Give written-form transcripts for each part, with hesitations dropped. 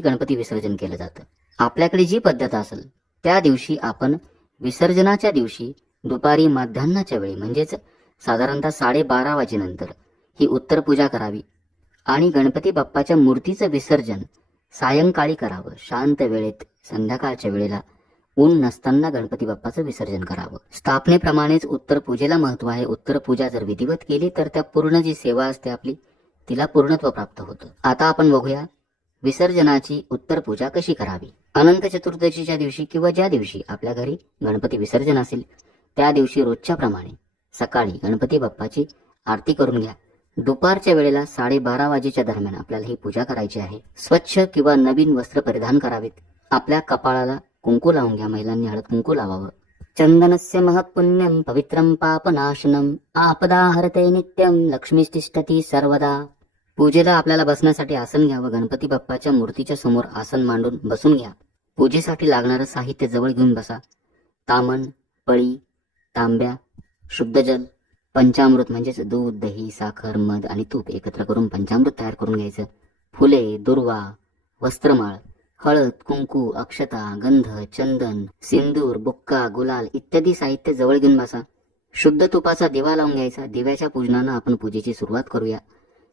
गणपती विसर्जन केलं जातं. आपल्याकडे जी पद्धत असेल त्या दिवशी आपण विसर्जनाच्या दिवशी दुपारी माध्यान्हाच्या वेळी म्हणजेच साधारणतः 12:30 वाजेनंतर ही उत्तर पूजा करावी आणि गणपती बाप्पाच्या मूर्तीचं विसर्जन सायंकाळी करावं. शांत वेळेत संध्याकाळच्या वेळेला ऊन नसताना गणपती बाप्पाचं विसर्जन करावं. स्थापनेप्रमाणेच उत्तर पूजेला महत्व आहे. उत्तर पूजा जर विधिवत केली तर त्या पूर्ण जी सेवा असते आपली तिला पूर्णत्व प्राप्त होतं. आता आपण बघूया विसर्जनाची उत्तर पूजा कशी करावी. अनंत चतुर्दशीच्या दिवशी किंवा ज्या दिवशी आपल्या घरी गणपती विसर्जन असेल त्या दिवशी रोजच्या प्रमाणे सकाळी गणपती बाप्पाची आरती करून घ्या. दुपारच्या वेळेला 12:30 वाजेच्या दरम्यान आपल्याला ही पूजा करायची आहे. स्वच्छ किंवा नवीन वस्त्र परिधान करावेत. आपल्या कपाळाला कुंकू लावून घ्या. महिलांनी हळद कुंकू लावावं. चंदनस्य महत्पुण्यम पवित्रम पापनाशनम आपदा हरते नित्यम लक्ष्मीस्तिष्ठती सर्वदा. पूजेला आपल्याला बसण्यासाठी आसन घ्यावं. गणपती बाप्पाच्या मूर्तीच्या समोर आसन मांडून बसून घ्या. पूजेसाठी लागणारं साहित्य जवळ घेऊन बसा. तामण, पळी, तांब्या, शुद्ध जल, पंचामृत म्हणजेच दूध, दही, साखर, मध आणि तूप एकत्र करून पंचामृत तयार करून घ्यायचं. फुले, दुर्वा, वस्त्रमाळ, हळद, कुंकू, अक्षता, गंध, चंदन, सिंदूर, बुक्का, गुलाल इत्यादी साहित्य जवळ घेऊन बसा. शुद्ध तुपाचा दिवा लावून घ्यायचा. दिव्याच्या पूजनानं आपण पूजेची सुरुवात करूया.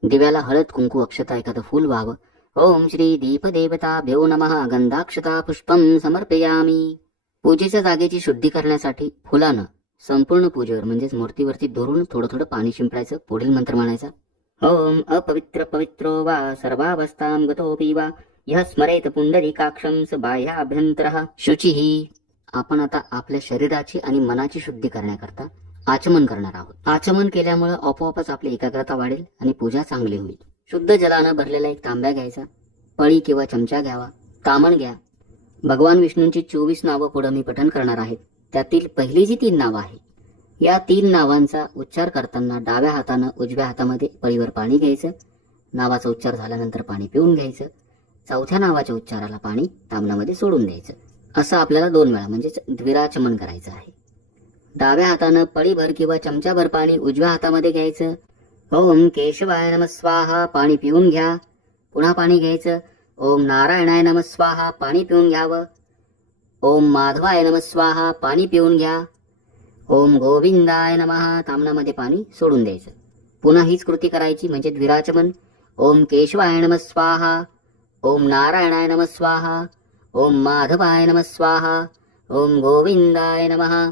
दिव्याला हळद, कुंकू, अक्षता, एखादं फूल व्हावं. ओम श्री दीपदेवताभ्यो नमः गंधाक्षता पुष्पम समर्पयामी. पूजेच्या जागेची शुद्धी करण्यासाठी फुलानं संपूर्ण पूजेवर म्हणजेच मूर्तीवरती धरून थोडं थोडं पाणी शिंपडायचं. पुढील मंत्र म्हणायचा. ओम अपवित्र पवित्रो वा सर्वावस्थां गतोपि वा यः स्मरेत पुंडरीकाक्षं स बाह्याभ्यंतरः शुचिः. आपण आता आपल्या शरीराची आणि मनाची शुद्धी करण्याकरता आचमन करणार आहोत. आचमन केल्यामुळे आपोआपच आपली एकाग्रता वाढेल आणि पूजा चांगली होईल. शुद्ध जलानं भरलेला एक तांब्या घ्यायचा. पळी किंवा चमचा घ्यावा. तामण घ्या. भगवान विष्णूंची 24 नावं पुढे मी पठण करणार आहेत. त्यातील पहिली जी 3 नावं आहे या 3 नावांचा उच्चार करताना डाव्या हातानं उजव्या हातामध्ये पळीवर पाणी घ्यायचं. नावाचा उच्चार झाल्यानंतर पाणी पिऊन घ्यायचं. चौथ्या नावाच्या उच्चाराला पाणी तांबण्यामध्ये सोडून द्यायचं. असं आपल्याला 2 वेळा म्हणजेच द्विराचमन करायचं आहे. डाव्या हातानं पळीभर किंवा चमचाभर पाणी उजव्या हातामध्ये घ्यायचं. ओम केशवाय नमः स्वाहा पाणी पिऊन घ्या. पुन्हा पाणी घ्यायचं. ओम नारायणाय नमः स्वाहा पाणी पिऊन घ्यावं. ओम माधवाय नमः स्वाहा पाणी पिऊन घ्या. ओम गोविंदाय नमः तांबण्यामध्ये पाणी सोडून द्यायचं. पुन्हा हीच कृती करायची म्हणजे द्विराचमन. ओम केशवाय नमः स्वाहा. ओम नारायणाय नमः स्वाहा. ओम माधवाय नमः स्वाहा. ओम गोविंदाय नमः.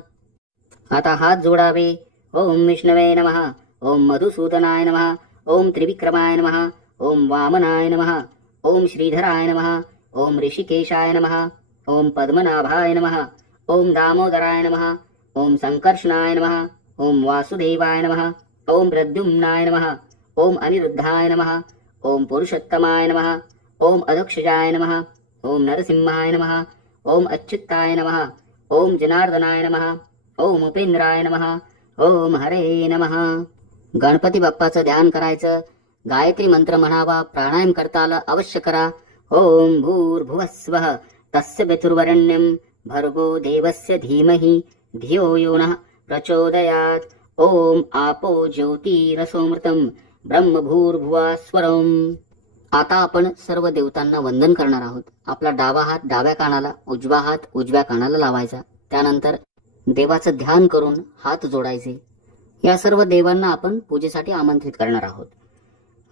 आता हात जोडावे. ओम विष्णवे नमः. ओम मधुसूदनाय नमः. ओम त्रिविक्रमाय नमः. ओम वामनाय नमः. ओम श्रीधराय नमः. ओम ऋषिकेशाय नमः. ओम पद्मनाभाय नमः. ओम दामोदराय नमः. ओम संकर्षणाय नमः. ओम वासुदेवाय नमः. ओम प्रद्युम्नाय नमः. ओम अनिरुद्धाय नमः. ओम पुरुषोत्तमाय नमः. ओम अधक्षजाय नमः. ओम नरसिंहाय नमः. ओम अच्युताय नमः. ओम जनार्दनाय नमः. ओम उपेंद्राय नमः. ओम हरे नमः. गणपती बाप्पाचं ध्यान करायचं. गायत्री मंत्र म्हणावा. प्राणायाम करता आला अवश्य करा. ओम भूर्भुवस्वः तस्य पितुर्वरेण्यं भर्गो देवस्य धीमहि धियो यो नः प्रचोदयात्. ओम आपो ज्योतिरसोमृतं ब्रह्म भूर्भुवस्वरम्. आता आपण सर्व देवतांना वंदन करणार आहोत. आपला डावा हात डाव्या कानाला, उजवा हात उजव्या कानाला लावायचा. त्यानंतर देवाचं ध्यान करून हात जोडायचे. या सर्व देवांना आपण पूजेसाठी आमंत्रित करणार आहोत.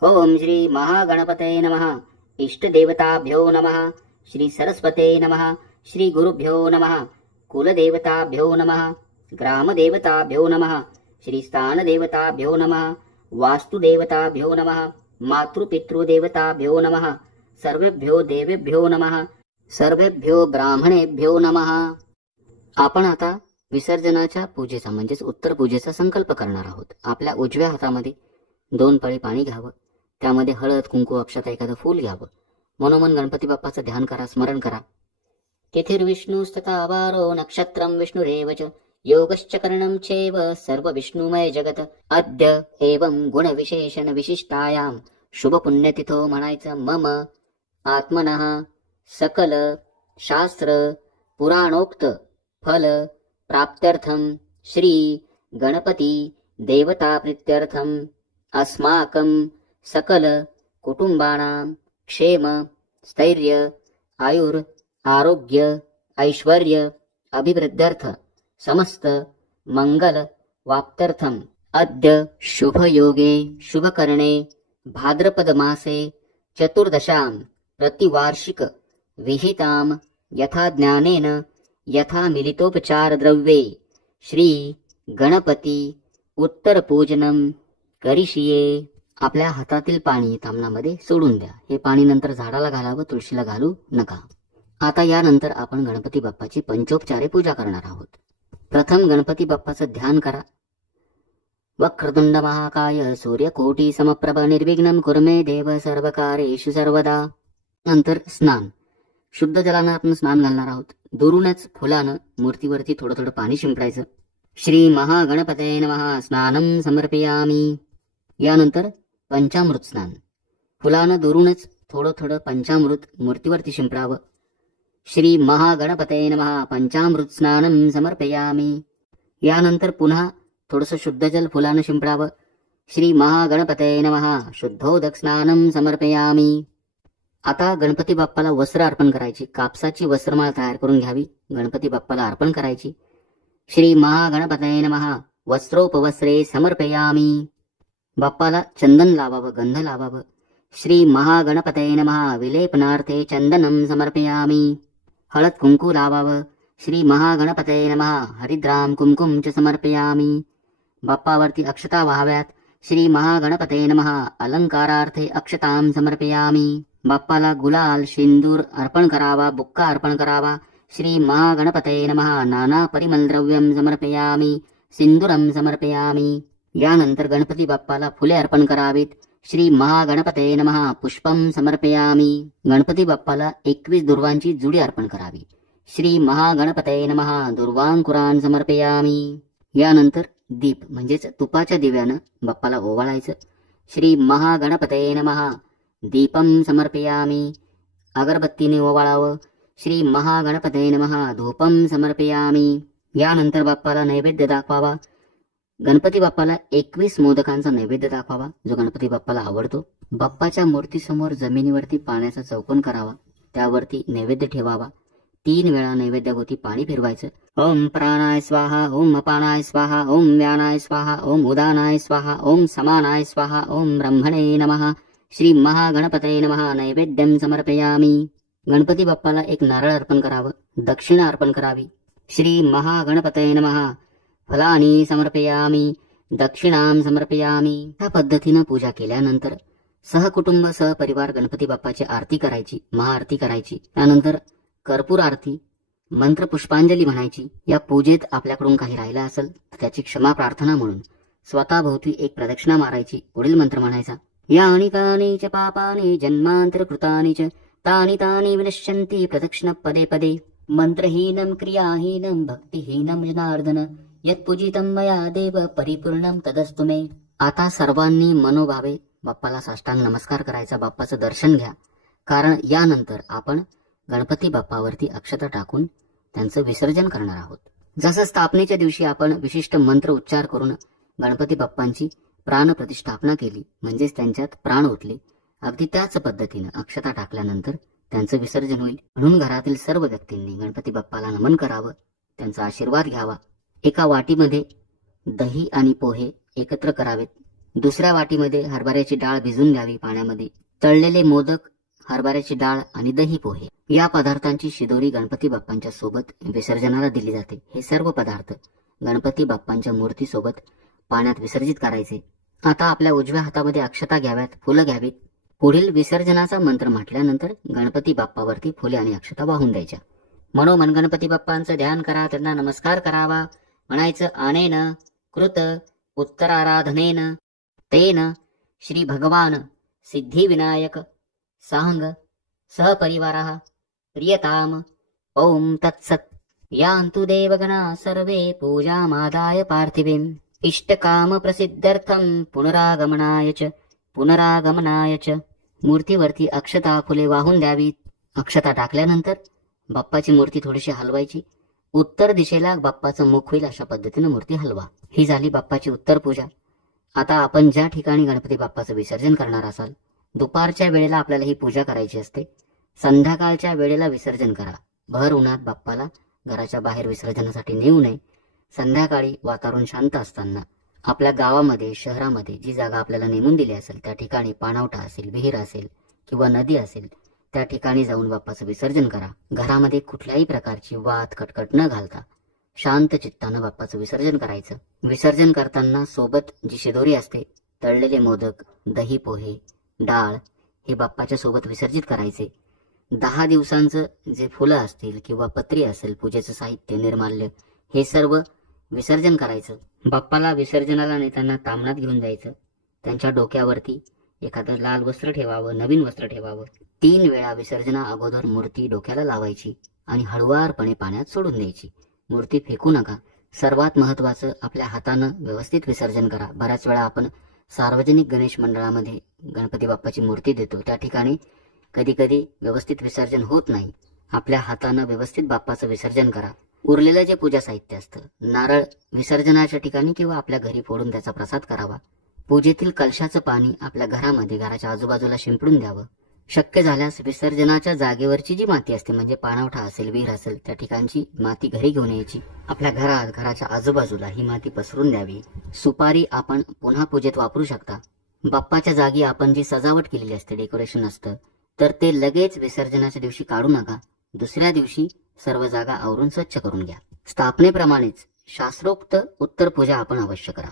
ओम श्री महागणपते नमः. इष्टदेवताभ्यो नमः. श्री सरस्वते नमः. श्री गुरुभ्यो नमः. कुलदेवताभ्यो नमः. ग्रामदेवताभ्यो नमः. श्री स्थानदेवताभ्यो नमः. वास्तुदेवताभ्यो नमः. मातृपितृदेवताभ्यो नमः. सर्वेभ्यो देवेभ्यो नमः. सर्वेभ्यो ब्राह्मणेभ्यो नमः. आपण आता विसर्जनाच्या पूजेचा म्हणजेच उत्तर पूजेचा संकल्प करणार आहोत. आपल्या उजव्या हातामध्ये 2 पळी पाणी घ्यावं. त्यामध्ये हळद, कुंकू, अक्षता, एखादं फूल घ्यावं. मनोमन गणपती बाप्पाचं ध्यान करा, स्मरण करा. तिथिर्विष्णुस्तथा अवारो नक्षत्रं विष्णुरेव च योगश्च करणं चैव सर्व विष्णुमय जगत. अद्य एवं गुणविशेषण विशिष्टायां शुभपुण्यतिथो म्हणायचं. मम आत्मनः सकल शास्त्र पुराणोक्त फल प्राप्त्यर्थं श्री गणपती देवता प्रीत्यर्थं अस्माकं सकल कुटुंबानां क्षेम स्थैर्य, आयुर, आरोग्य, ऐश्वर्य, अभिवृद्ध्यर्थ, समस्त मंगल वाप्त्यर्थम अद्य शुभयोगे शुभकरणे भाद्रपद मासे चतुर्दशां प्रतिवार्षिक विहितां यथा ज्ञानेन यथा मिलितोपचार द्रव्ये श्री गणपती उत्तरपूजनम करिष्ये. आपल्या हातातील पाणी तामणामध्ये सोडून द्या. हे पाणी नंतर झाडाला घालावं, तुळशीला घालू नका. आता यानंतर आपण गणपती बाप्पाची पंचोपचारे पूजा करणार आहोत. प्रथम गणपती बाप्पाचं ध्यान करा. वक्रतुंड महाकाय सूर्यकोटी समप्रभ निर्विघ्नं कुरु मे देव सर्वकार्येषु सर्वदा. नंतर स्नान. शुद्ध जलानं आपण स्नान घालणार आहोत. दुरूनच फुलानं मूर्तीवरती थोडं थोडं पाणी शिंपडायचं. श्री महागणपते नमः स्नानं समर्पयामी. यानंतर पंचामृत स्नान. फुलानं दुरूनच थोडं थोडं पंचामृत मूर्तीवरती शिंपडावं. श्री महागणपते नमः पंचामृत स्नानं समर्पयामी. यानंतर पुन्हा थोडंसं शुद्ध जल फुलानं शिंपडावं. श्री महागणपते नमः शुद्धोदक स्नानं समर्पयामी. आता गणपती बाप्पाला वस्त्र अर्पण करायची. कापसाची वस्त्रमाळ तयार करून घ्यावी, गणपती बाप्पाला अर्पण करायची. श्री महागणपते नमः वस्त्रोपवस्त्रे समर्पयामी. बाप्पाला चंदन लावावं, गंध लावावं. श्री महागणपते नमः विलेपनार्थे चंदनं समर्पयामी. हळद कुंकू लावावं. श्री महागणपते नमः हरिद्राम कुंकुम च समर्पयामी. बाप्पावरती अक्षता वाहाव्यात. श्री महागणपते नमः अलंकारार्थे अक्षतां समर्पयामी. बाप्पाला गुलाल सिंदूर अर्पण करावा, बुक्का अर्पण करावा. श्री महागणपते नमः नाना परिमल द्रव्यं समर्पयामी. सिंदूरं समर्पयामी. यानंतर गणपती बाप्पाला फुले अर्पण करावीत. श्री महागणपते नमः पुष्पं समर्पयामी. गणपती बाप्पाला 21 दुर्वांची जुडी अर्पण करावी. श्री महागणपते नमः दुर्वांकुरान समर्पयामी. यानंतर दीप म्हणजेच तुपाच्या दिव्यानं बाप्पाला ओवाळायचं. श्री महागणपते नमः दीपं समर्पयामी. अगरबत्तीने ओवाळावं. श्री महागणपते नमः धूपं समर्पयामी. यानंतर बाप्पाला नैवेद्य दाखवावा. गणपती बाप्पाला 21 मोदकांचा नैवेद्य दाखवावा, जो गणपती बाप्पाला आवडतो. बाप्पाच्या मूर्तीसमोर जमिनीवरती पाण्याचा चौकोन करावा. त्यावरती नैवेद्य ठेवावा. 3 वेळा नैवेद्याभोवती पाणी फिरवायचं. ओम प्राणाय स्वाहा, ओम अपानाय स्वाहा, ओम व्यानाय स्वाहा, ओम उदानाय स्वाहा, ओम समानाय स्वाहा, ओम ब्रह्मणे नमः. श्री महागणपते नमः नैवेद्यं समर्पयामी. गणपती बाप्पाला एक नारळ अर्पण करावं, दक्षिणा अर्पण करावी. श्री महागणपते नमः फलानी समर्पयामी, दक्षिणां समर्पयामी. या पद्धतीनं पूजा केल्यानंतर सहकुटुंब सहपरिवार गणपती बाप्पाची आरती करायची, महाआरती करायची. त्यानंतर कर्पूर आरती, मंत्र पुष्पांजली म्हणायची. या पूजेत आपल्याकडून काही राहिलं असेल तर त्याची क्षमा प्रार्थना म्हणून स्वतःभोवती एक प्रदक्षिणा मारायची. पुढील मंत्र म्हणायचा. यानि कानि च पापानि जन्मांतर कृतानि च तानि तानि विनश्यन्ति प्रदक्षिण पदे पदे. मंत्रहीनं क्रियाहीनं भक्तिहीनं जनार्दन यत्पूजितं मया देव परिपूर्णं तदस्तु मे. आता सर्वांनी मनोभावे बाप्पाला साष्टांग नमस्कार करायचा. बाप्पाचं दर्शन घ्या, कारण यानंतर आपण गणपती बाप्पावरती अक्षता टाकून त्यांचं विसर्जन करणार आहोत. जसं स्थापनेच्या दिवशी आपण विशिष्ट मंत्र उच्चार करून गणपती बाप्पांची प्राणप्रतिष्ठापना केली, म्हणजेच त्यांच्यात प्राण ओतले, अगदी त्याच पद्धतीनं अक्षता टाकल्यानंतर त्यांचं विसर्जन होईल. म्हणून घरातील सर्व व्यक्तींनी गणपती बाप्पाला नमन करावं, त्यांचा आशीर्वाद घ्यावा. एका वाटीमध्ये दही आणि पोहे एकत्र करावेत. दुसऱ्या वाटीमध्ये हरभऱ्याची डाळ भिजून घ्यावी पाण्यामध्ये. तळलेले मोदक, हरभऱ्याची डाळ आणि दही पोहे या पदार्थांची शिदोरी गणपती बाप्पांच्या सोबत विसर्जनाला दिली जाते. हे सर्व पदार्थ गणपती बाप्पांच्या मूर्तीसोबत पाण्यात विसर्जित करायचे. आता आपल्या उजव्या हातामध्ये अक्षता घ्याव्यात, फुलं घ्यावीत. पुढील विसर्जनाचा मंत्र म्हटल्यानंतर गणपती बाप्पावरती फुले आणि अक्षता वाहून द्यायच्या. मनोमन गणपती बाप्पांचं ध्यान करा, त्यांना नमस्कार करावा. म्हणायचं आनेन कृत उत्तराराधनेन तेन श्री भगवान सिद्धिविनायक सांग सहपरिवारः प्रियताम. ओम तत्सत्. यान्तु देवगणा सर्वे पूजामादाय पार्थिवीम् इष्टकाम प्रसिद्धर्थं पुनरागमनाय च. मूर्तीवरती अक्षता फुले वाहून द्यावीत. अक्षता टाकल्यानंतर बाप्पाची मूर्ती थोडीशी हलवायची. उत्तर दिशेला बाप्पाचं मुख होईल अशा पद्धतीने मूर्ती हलवा. ही झाली बाप्पाची उत्तर पूजा. आता आपण ज्या ठिकाणी गणपती बाप्पाचं विसर्जन करणार असाल, दुपारच्या वेळेला आपल्याला ही पूजा करायची असते. संध्याकाळच्या वेळेला विसर्जन करा. भर उन्हात बाप्पाला घराच्या बाहेर विसर्जनासाठी नेऊ नये. संध्याकाळी वातावरण शांत असताना आपल्या गावामध्ये, शहरामध्ये जी जागा आपल्याला नेमून दिली असेल त्या ठिकाणी पाणवठा असेल, विहीर असेल किंवा नदी असेल त्या ठिकाणी जाऊन बाप्पाचं विसर्जन करा. घरामध्ये कुठल्याही प्रकारची वाद कटकट न घालता शांत चित्तानं बाप्पाचं विसर्जन करायचं. विसर्जन करताना सोबत जी शिदोरी असते, तळलेले मोदक, दही पोहे, डाळ हे बाप्पाच्या सोबत विसर्जित करायचे. 10 दिवसांचं जे फुलं असतील किंवा पत्री असेल, पूजेचं साहित्य, निर्माल्य हे सर्व विसर्जन करायचं. बाप्पाला विसर्जनाला नेताना ताम्हणात घेऊन जायचं. त्यांच्या डोक्यावरती एखादं लाल वस्त्र ठेवावं, नवीन वस्त्र ठेवावं. 3 वेळा विसर्जना अगोदर मूर्ती डोक्याला लावायची आणि हळुवारपणे पाण्यात सोडून द्यायची. मूर्ती फेकू नका. सर्वात महत्वाचं, आपल्या हातानं व्यवस्थित विसर्जन करा. बऱ्याच वेळा आपण सार्वजनिक गणेश मंडळामध्ये गणपती बाप्पाची मूर्ती देतो, त्या ठिकाणी कधी कधी व्यवस्थित विसर्जन होत नाही. आपल्या हातानं व्यवस्थित बाप्पाचं विसर्जन करा. उरलेलं जे पूजा साहित्य असतं, नारळ विसर्जनाच्या ठिकाणी किंवा आपल्या घरी फोडून त्याचा प्रसाद करावा. पूजेतील कलशाचं पाणी आपल्या घरामध्ये, घराच्या आजूबाजूला शिंपडून द्यावं. शक्य झाल्यास विसर्जनाच्या जागेवरची जी माती असते, म्हणजे पाणवठा असेल, विहीर असेल, त्या ठिकाणची माती घरी घेऊन यायची. आपल्या घरात, घराच्या आजूबाजूला ही माती पसरून द्यावी. सुपारी आपण पुन्हा पूजेत वापरू शकता. बाप्पाच्या जागी आपण जी सजावट केलेली असते, डेकोरेशन असतं, तर ते लगेच विसर्जनाच्या दिवशी काढू नका. दुसऱ्या दिवशी सर्व जागा आवरून स्वच्छ करून घ्या. स्थापनेप्रमाणेच शास्त्रोक्त उत्तर पूजा आपण अवश्य करा.